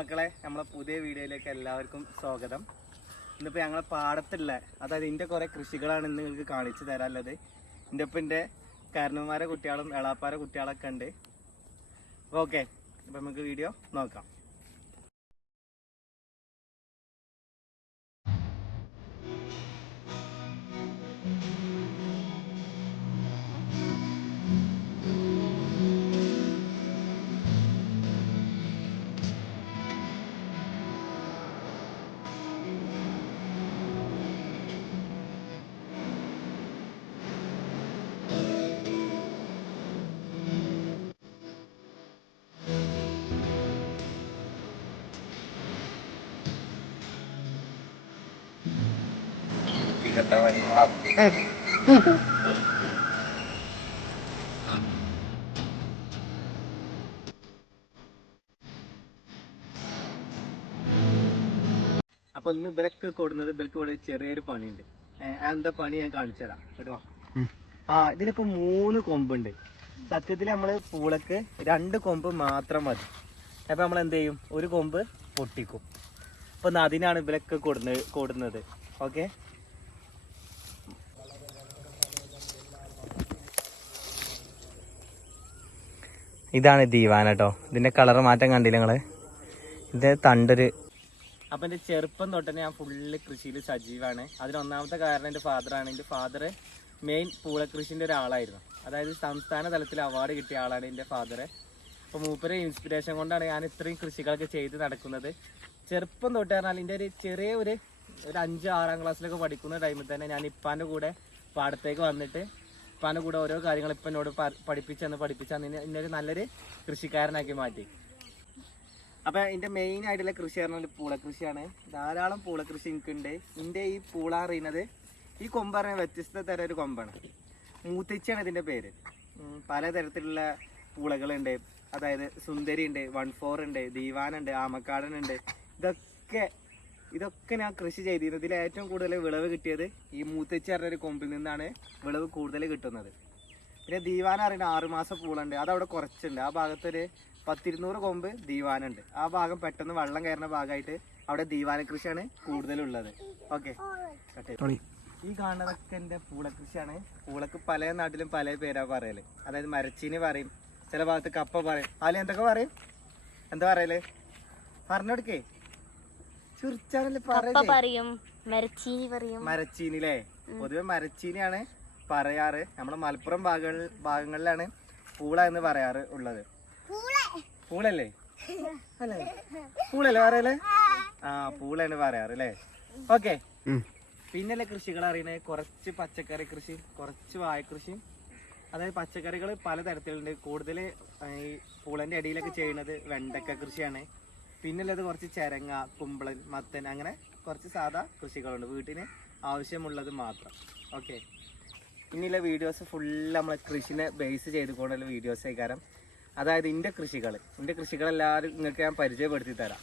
മക്കളെ, നമ്മളെ പുതിയ വീഡിയോയിലേക്ക് എല്ലാവർക്കും സ്വാഗതം. ഇന്നിപ്പോൾ ഞങ്ങളെ പാടത്തുള്ള, അതായത് ഇതിൻ്റെ കുറേ കൃഷികളാണ് ഇന്ന് നിങ്ങൾക്ക് കാണിച്ചു തരാനുള്ളത്. എൻ്റെ ഒപ്പം എൻ്റെ കാരണവന്മാരെ കുട്ടികളും എളാപ്പാരെ കുട്ടികളൊക്കെ ഉണ്ട്. ഓക്കെ, അപ്പം നമുക്ക് വീഡിയോ നോക്കാം. അപ്പൊ ഇന്ന് ഇവരൊക്കെ കൊടുന്നത് ഇവർക്ക് ഇവിടെ ചെറിയൊരു പണിയുണ്ട്. എന്താ പണി ഞാൻ കാണിച്ചു തരാം കേട്ടോ. ഇതിലിപ്പോ 3 കൊമ്പുണ്ട്. സത്യത്തിൽ നമ്മള് പൂളക്ക് 2 കൊമ്പ് മാത്രം മതി. അപ്പൊ നമ്മൾ എന്ത് ചെയ്യും, ഒരു കൊമ്പ് പൊട്ടിക്കും. അപ്പൊ അതിനാണ് ഇവരൊക്കെ കൊടുന്നത്. ഓക്കെ, ഇതാണ് ദീവാന കേട്ടോ. ഇതിന്റെ കളർ മാറ്റം കണ്ടില്ല നിങ്ങള്. ഇത് തണ്ടൊരു. അപ്പൊ എന്റെ ചെറുപ്പം തൊട്ട് ഞാൻ ഫുള്ള് കൃഷിയിൽ സജീവമാണ്. അതിനൊന്നാമത്തെ കാരണം എൻ്റെ ഫാദറാണ്. എൻ്റെ ഫാദർ മെയിൻ പൂളക്കൃഷിൻ്റെ ഒരാളായിരുന്നു. അതായത് സംസ്ഥാന തലത്തിൽ അവാർഡ് കിട്ടിയ ആളാണ് എൻ്റെ ഫാദർ. അപ്പോൾ മൂപ്പരെ ഇൻസ്പിറേഷൻ കൊണ്ടാണ് ഞാൻ ഇത്രയും കൃഷികളൊക്കെ ചെയ്ത് നടക്കുന്നത്. ചെറുപ്പം തൊട്ട് പറഞ്ഞാൽ എൻ്റെ ഒരു ചെറിയ ഒരു 5-6 ക്ലാസ്സിലൊക്കെ പഠിക്കുന്ന ടൈമിൽ തന്നെ ഞാൻ ഇപ്പാൻ്റെ കൂടെ പാടത്തേക്ക് വന്നിട്ട് ഇപ്പാൻ്റെ കൂടെ ഓരോ കാര്യങ്ങൾ ഇപ്പം എന്നോട് പഠിപ്പിച്ചെന്ന് എന്നെ ഒരു നല്ലൊരു കൃഷിക്കാരനാക്കി മാറ്റി. അപ്പം എൻ്റെ മെയിൻ ആയിട്ടുള്ള കൃഷി പറഞ്ഞാൽ പൂളക്കൃഷിയാണ്. ധാരാളം പൂളക്കൃഷി എനിക്കുണ്ട്. എൻ്റെ ഈ പൂള അറിയുന്നത്, ഈ കൊമ്പ് പറഞ്ഞാൽ വ്യത്യസ്ത തരം ഒരു കൊമ്പാണ്. മൂത്തിച്ചാണ് ഇതിൻ്റെ പേര്. പലതരത്തിലുള്ള പൂളകളുണ്ട്. അതായത് സുന്ദരി ഉണ്ട്, 1-4 ഉണ്ട്, ദീവാനുണ്ട്, ആമക്കാടനുണ്ട്. ഇതൊക്കെ ഞാൻ കൃഷി ചെയ്തിരുന്നു. ഇതിൽ ഏറ്റവും കൂടുതൽ വിളവ് കിട്ടിയത് ഈ മൂത്തിച്ച പറഞ്ഞൊരു കൊമ്പിൽ നിന്നാണ് വിളവ് കൂടുതൽ കിട്ടുന്നത്. പിന്നെ ദീവാന അറിയുന്ന 6 മാസം പൂളുണ്ട്. അതവിടെ കുറച്ചുണ്ട്. ആ ഭാഗത്തൊരു 10-200 കൊമ്പ് ദീവാനുണ്ട്. ആ ഭാഗം പെട്ടെന്ന് വെള്ളം കയറുന്ന ഭാഗമായിട്ട് അവിടെ ദീവാന കൃഷിയാണ് കൂടുതലുള്ളത്. ഓക്കെ, ഈ കാണുന്നതൊക്കെ എൻ്റെ പൂളക്കൃഷിയാണ്. പൂളക്ക് പല നാട്ടിലും പല പേരാ പറയല്. അതായത് മരച്ചീനി പറയും, ചില ഭാഗത്ത് കപ്പ പറയും. അതിൽ എന്തൊക്കെ പറയും, എന്താ പറയല്, പറഞ്ഞെടുക്കേ. ചുരിച്ചാണല്ലേ പറയും, മരച്ചീനില്ലേ. പൊതുവെ മരച്ചീനിയാണ് പറയാറ്. നമ്മുടെ മലപ്പുറം ഭാഗങ്ങളിലാണ് പൂള എന്ന് പറയാറ് ഉള്ളത്. പൂളല്ലേ അല്ലേ, പൂളല്ലേ പറയല്ലേ? പൂളാണ് പറയാറ് അല്ലേ. ഓക്കെ, പിന്നെയുള്ള കൃഷികൾ അറിയണേ കുറച്ച് പച്ചക്കറി കൃഷി, കുറച്ച് വാഴക്കൃഷി. അതായത് പച്ചക്കറികൾ പലതരത്തിലുണ്ട്. കൂടുതൽ ഈ പൂളന്റെ അടിയിലൊക്കെ ചെയ്യുന്നത് വെണ്ടക്ക കൃഷിയാണ്. പിന്നുള്ളത് കുറച്ച് ചരങ്ങ, കുമ്പളൻ, മത്തൻ, അങ്ങനെ കുറച്ച് സാധാ കൃഷികളുണ്ട്, വീട്ടിന് ആവശ്യമുള്ളത് മാത്രം. ഓക്കെ, ഇനിയുള്ള വീഡിയോസ് ഫുള്ള് നമ്മളെ കൃഷിനെ ബേസ് ചെയ്തുകൊണ്ടുള്ള വീഡിയോസ് ആയിക്കാരം. അതായത് എൻ്റെ കൃഷികളെല്ലാവരും നിങ്ങൾക്ക് ഞാൻ പരിചയപ്പെടുത്തി തരാം.